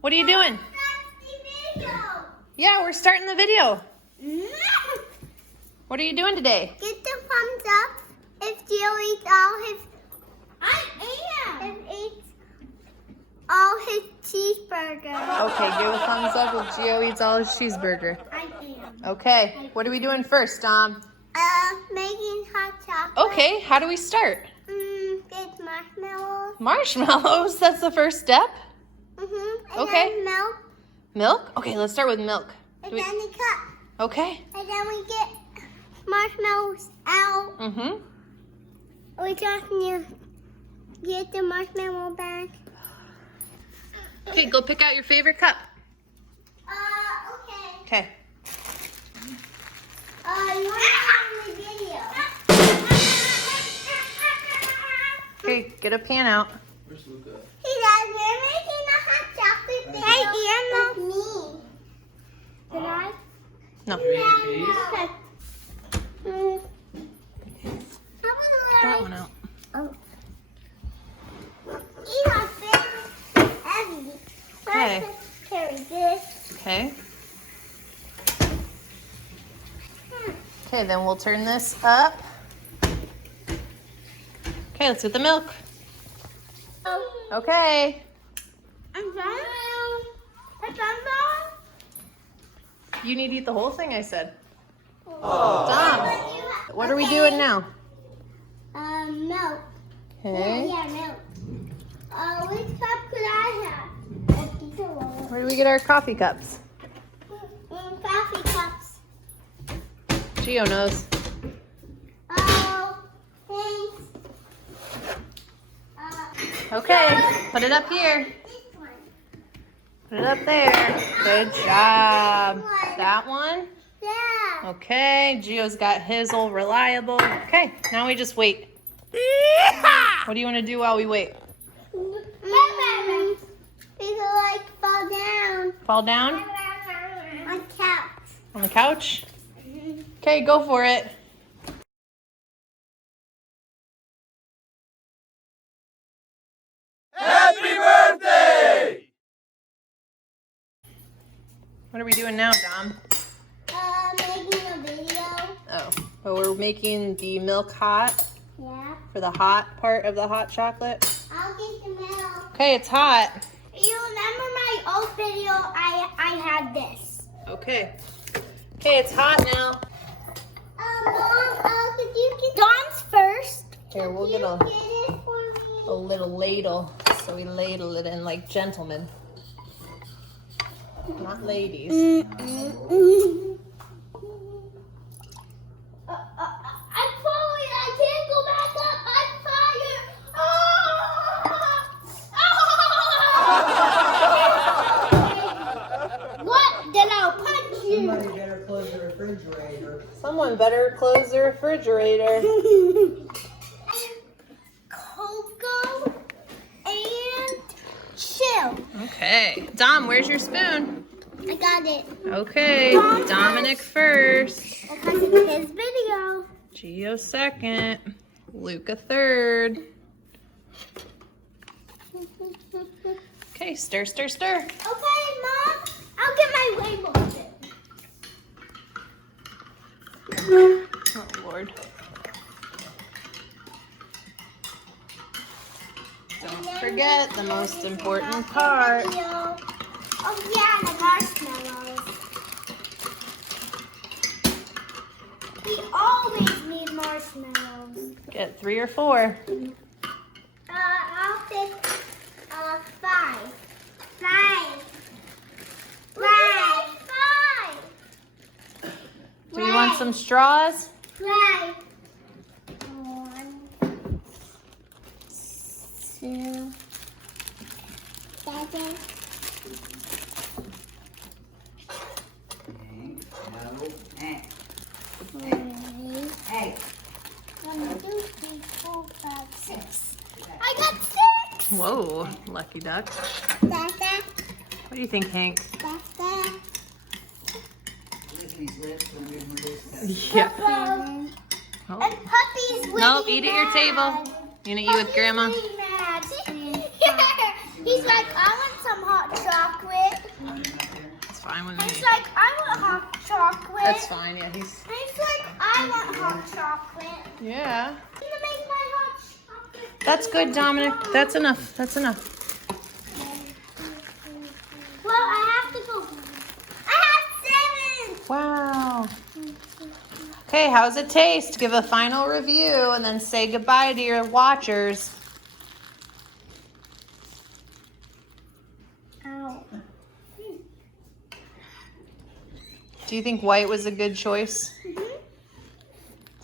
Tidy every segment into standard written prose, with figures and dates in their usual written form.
What are you doing? That's the video. Yeah, we're starting the video. What are you doing today? Get the thumbs up if Gio eats all his. I am. If eats all his cheeseburger. Okay, give a thumbs up if Gio eats all his cheeseburger. I am. Okay, what are we doing first, Dom? Making hot chocolate. Okay, how do we start? Get marshmallows. Marshmallows, that's the first step. And Okay. then milk. Milk? Okay, let's start with milk. And then the cup. Okay. And then we get marshmallows out. We just need to get the marshmallow back. Okay, go pick out your favorite cup. Okay. Okay. You want to the video? Okay, get a pan out. Where's Luca? Hey, Dad, we're making a hot chocolate video. Hey, Irma. Me. Did I? No. Okay. That one out. Oh. Eat our favorite heavy. Okay. Let's carry this. Okay. Okay, then we'll turn this up. Okay, let's get the milk. Okay. I'm done. I'm done. You need to eat the whole thing, I said. Oh. Dom, what are we doing now? Milk. Okay. Yeah, milk. Which cup could I have? Where do we get our coffee cups? Coffee cups. Gio knows. Oh, thanks. Okay, put it up here. This one. Put it up there. Good job. That one? Yeah. Okay, Gio's got his old reliable. Okay, now we just wait. What do you want to do while we wait? We could like fall down. Fall down On couch. on the couch? Okay, go for it. Happy birthday! What are we doing now, Dom? Making a video. Oh, we're making the milk hot Yeah. for the hot part of the hot chocolate. I'll get the milk. Okay, it's hot. You remember my old video? I had this. Okay. Okay, it's hot now. Mom, could you get Dawn's first? Here, we'll get Get a it for me. little ladle. So we ladle it in like gentlemen. Not ladies. I'm falling. I can't go back up. I'm tired. What? Then I'll punch you. Somebody better close the refrigerator. Someone better close the refrigerator. Cocoa and chill. Okay. Dom, where's your spoon? I got it. Okay. Dom Dominic first. Because it's his video. Gio second. Luca third. Okay, stir, stir, stir. Okay, Mom. I'll get my rainbow stick. Oh, Lord. Don't forget the most important part. Oh yeah, the marshmallows. We always need marshmallows. Get 3 or 4. I'll pick 5. 5. Do you want some straws? 5. 1, 2, 7. Hey. 1, 2, 3, 4, 5, 6. I got 6. Whoa, lucky duck. Dada, What do you think, Hank? dada. These lips when we release that. Yeah. And Oh. Puppy's really Nope, eat at your mad. table. You gonna eat with Grandma? Puppy's really mad. He's like, I want some hot chocolate. fine with It's me. like I want hot chocolate. That's fine. Yeah, he's. It's like I want hot chocolate. Yeah. I'm gonna make my hot chocolate. That's good, Dominic. That's enough. That's enough. Well, I have to go. I have 7. Wow. Okay, how's it taste? Give a final review and then say goodbye to your watchers. Ow. Do you think white was a good choice, Mhm.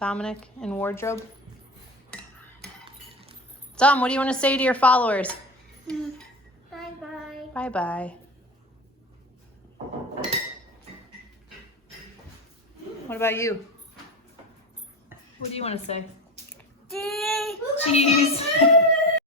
Dominic, in wardrobe? Dom, what do you want to say to your followers? Bye bye. Bye-bye. What about you? What do you want to say? Cheese. Cheese.